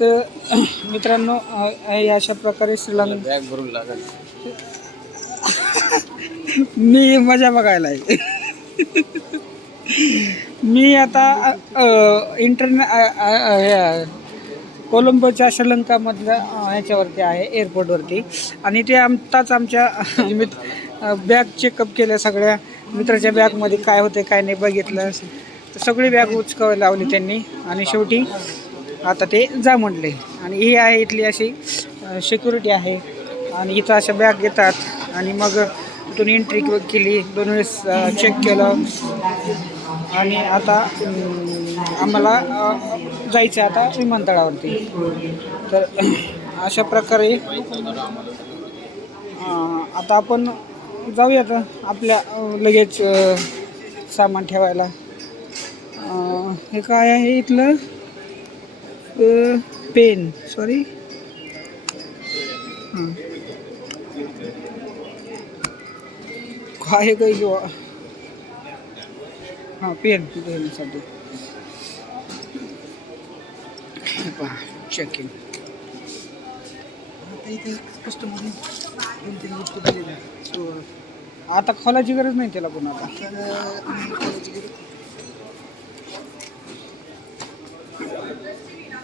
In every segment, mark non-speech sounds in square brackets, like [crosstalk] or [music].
तर [clears throat] मित्रांनो अशा प्रकारे श्रीलंका बॅग भरून लागेल. [laughs] मी मजा बघायला [laughs] मी आता इंटरने कोलंबोच्या श्रीलंकामधल्या ह्याच्यावरती आहे एअरपोर्टवरती. आणि ते आमताच आमच्या मित बॅग चेकअप केल्या सगळ्या. मित्राच्या बॅगमध्ये काय होते काय नाही बघितलं. तर सगळी बॅग उचकावी लावली त्यांनी. आणि शेवटी आता ते जा म्हटले. आणि ही आहे इथली अशी सिक्युरिटी आहे. आणि इथं अशा बॅग येतात आणि मग इथून एंट्री केली. दोन वेळेस चेक केलं. आणि आता आम्हाला जायचं आहे आता विमानतळावरती. तर [clears throat] अशा प्रकारे आता आपण जाऊयात आपल्या लगेच सामान ठेवायला. हे काय आहे इथलं? पेन सॉरी हां काय काही किंवा हां पेन देण्यासाठी पहा चेकिंग आता खोलायची गरज नाही त्याला पण आता.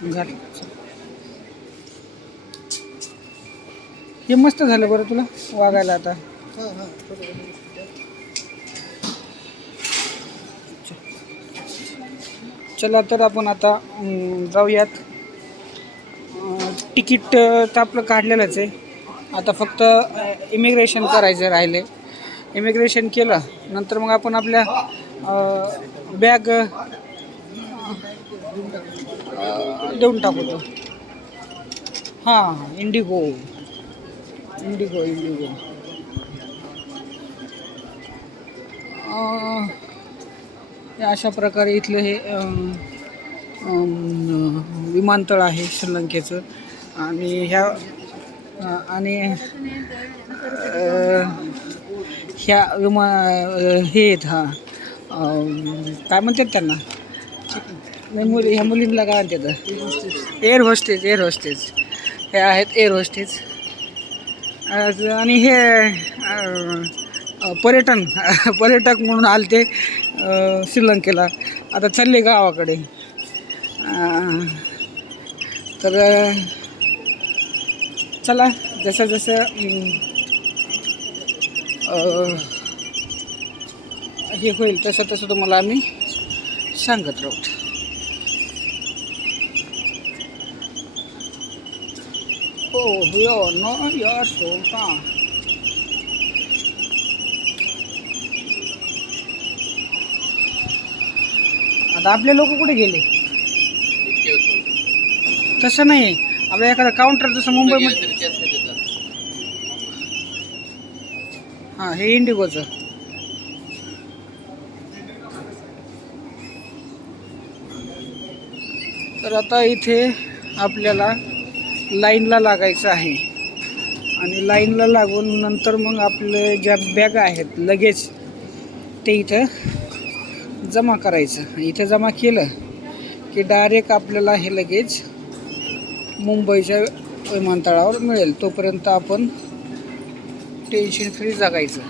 झालं. हे मस्त झालं बरं तुला वागायला आता. चला तर आपण आता जाऊयात. तिकीट तर आपलं काढलेलंच आहे. आता फक्त इमिग्रेशन करायचं राहिले इमिग्रेशन केलं नंतर मग आपण आपल्या बॅग देऊन टाकू तो हां इंडिगो इंडिगो इंडिगो अशा प्रकारे इथलं हे विमानतळ आहे श्रीलंकेचं. आणि ह्या आणि ह्या विमा हे आहेत हां. काय म्हणतात त्यांना? नाही मुली ह्या मुलींना काय म्हणतात? एअर होस्टेज एअर होस्टेज हे आहेत एअर होस्टेज आणि हे पर्यटन [laughs] पर्यटक म्हणून आलते ते श्रीलंकेला. आता चालले गावाकडे. तर चला जसं जसं हे होईल तसं तसं तुम्हाला आम्ही सांगत राहू. हो यो नो या का आता आपले लोक कुठे गेले? तसं नाही. आपल्या एखादा काउंटर जसं मुंबईमध्ये हां हे इंडिगोचं तर आता इथे आपल्याला लाईनला लागायचं आहे. आणि लाईनला लागून नंतर मग आपले ज्या बॅग आहेत लगेच ते इथं जमा करायचं. इथं जमा केलं की डायरेक्ट आपल्याला हे लगेच मुंबईच्या विमानतळावर मिळेल. तोपर्यंत आपण टेन्शन फ्री जगायचं.